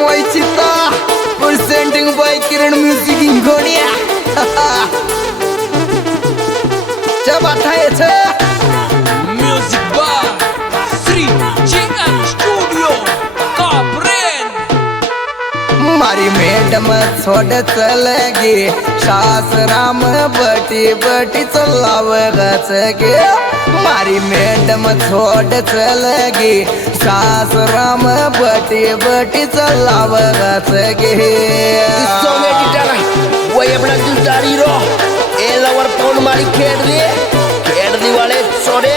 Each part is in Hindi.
Moichita, presenting by Kiran Music in Gonia. Music by Sri JM Studio Kapren. मारी मैडम छोड़ चलेगी सास राम बटी बटी चलाव गे मारी मैडम छोड़ चलेगी सास राम बटी बटी चलाव गे Song editor way अपना गिटारी रो ए लवर फोन मारी खेड़ दी वाले छोड़े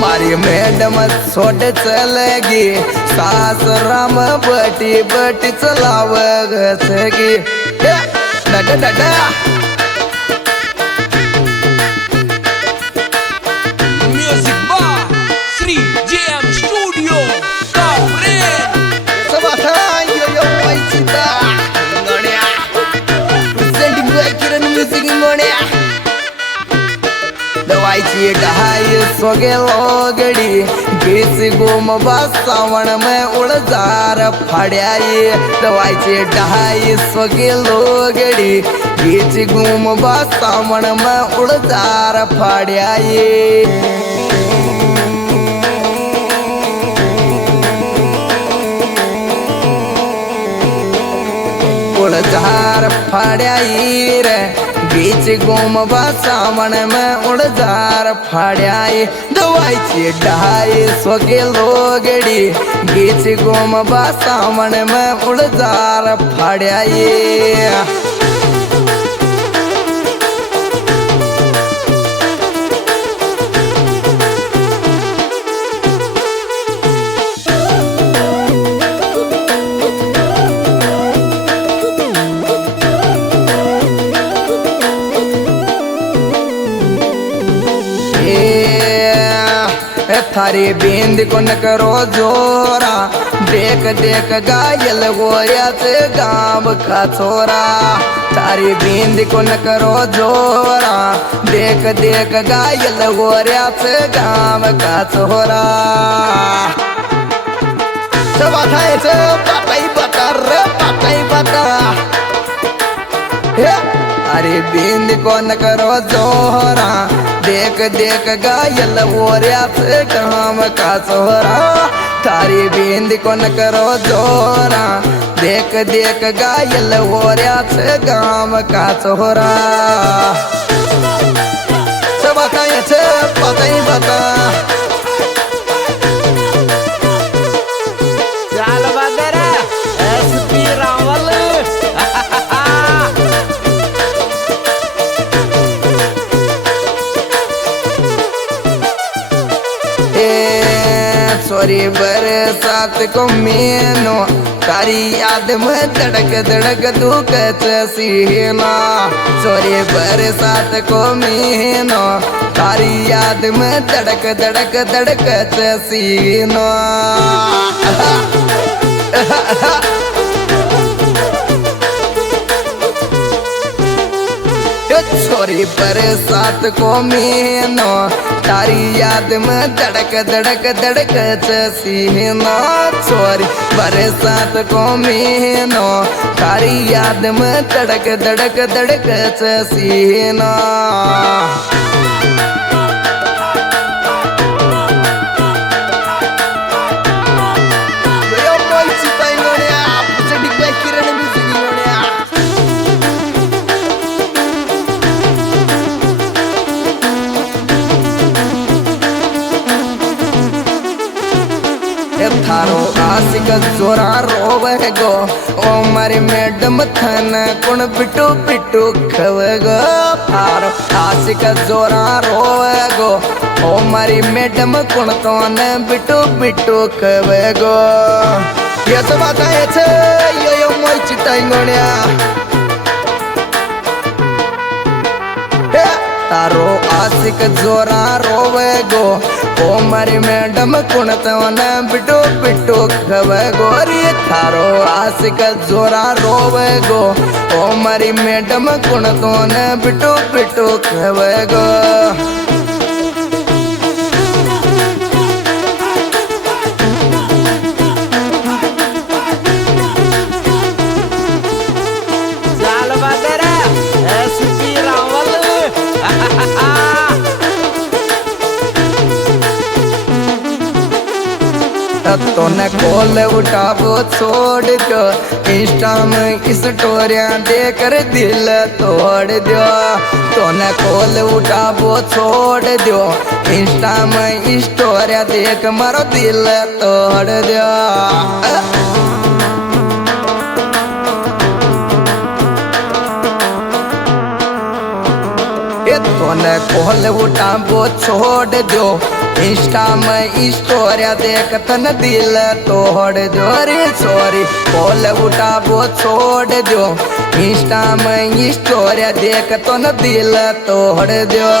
मारी मैडम छोड़ चलेगी सास राम बटी बटी चलाव गे डा डा डा Music by Sri JM Studio Kapren. दवाईची ढाई सोगे लोगड़ी बीस गुम सावण में उड़जार फाड़ियाई दवाईची ढाई सोगे लोगड़ी बीच गुम सावण में उड़जार फाड़ियाई उड़जार फाड़ियाई रे बीच गुम सावण में उड़जार फाड़ियाई दवाई ढाई सोगे लोगड़ी बीच गुम सावण में उड़जार फाड़ियाई थारी बिंद को न करो जोरा देख देख गायल गोया से गाँव का छोरा थारी बिंद को न करो जोरा देख देख गायल गोया से गाँव का छोरा अरे बिंद को न करो जोरा देख देख गायल ओरिया से काम का सोरा थारी बिंद को न करो जोरा देख देख गायल ओरिया से काम का सोरा सब पता ही बता चाल बदरा एसपी रावल सॉरी बरसात को मेनो तारी याद में धड़क धड़क दुख सीना सॉरी बरसात को मेनो तारी याद में धड़क धड़क धड़क सीना छोरी बरसात को मेनो तारी याद में धड़क धड़क धड़क सीना छोरी बरसात को मेनो तारी याद में धड़क धड़क धड़क सीना थारो आशिक जोरा रोवे गो ओ मारी मैडम थन कुण पिटू पिटू खवे गो थारो आशिक जोरा रोवे गो ओ मारी मैडम कुण तो न पिटू पिटू खवे गो ये सब आता है यो मोई चिताइंगोनिया तारो आशिक जोरा रोवे गो ओ मारी मैडम कुणतवन बिटू बिटू खवे गोरी थारो आशिक जोरा रोवे गो ओ मारी मैडम कुणतवन बिटू बिटू खवे गो तो न कॉल उठाबो छोड़ दो, इंस्टा में स्टोरियां देकर दिल तोड़ दो। तो न कॉल उठाबो छोड़ दो, इंस्टा में स्टोरियां देख मारो दिल तोड़ दो। तो न कॉल उठाबो छोड़ दो, इंस्टा में स्टोरिया देख तन दिल तोड़ दो रे सॉरी। कॉल उठाबो छोड़ दो, इंस्टा में स्टोरिया देख तन दिल तोड़ दो।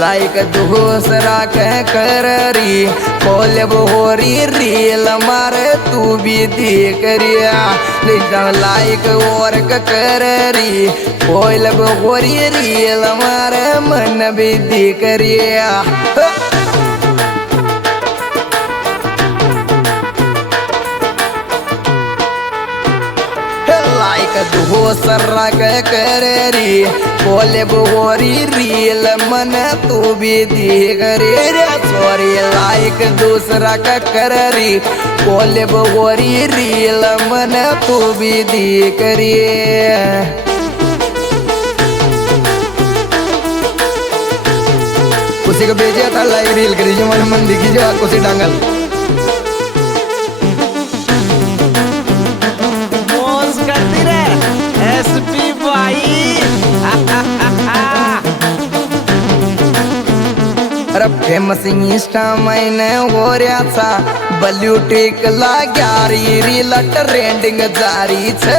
लाइक दूसरा कह कररी कोलब हो रील मारे तू भी देख रिया। लाइक और कररी कोलब हो रील मारे मन भी देख रिया। दूसरा करी बोले बोरी रील मन तू भी देख रे सॉरी। लाइक दूसरा करी बोले बोरी रील मन तू भी देख रे। उसी को भेजा था लाइक रील करी जो मन दिखी जो कुछ डांगल अरे फेमस इंस्टा मैंने हो रहा था ब्लूटिक लाग्या रील ट्रेंडिंग जारी छे।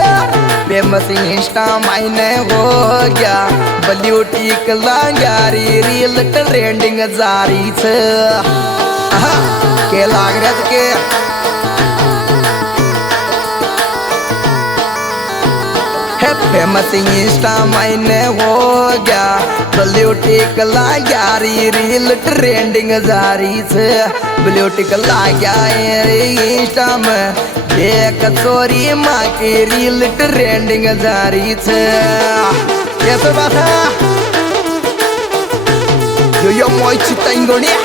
फेमस इंस्टा मैंने हो गया ब्लूटिक लाग्या रील ट्रेंडिंग जारी छे। के लाग रहा के फेमस इंस्टा मैंने हो गया ब्लूटिक लाग्या रील ट्रेंडिंग जारी छे। ब्लूटिक लाग्या इंस्टा में देख चोरी माँ की रील ट्रेंडिंग जारी छे। कैसे बात है यो मोई चिताइंगोनिया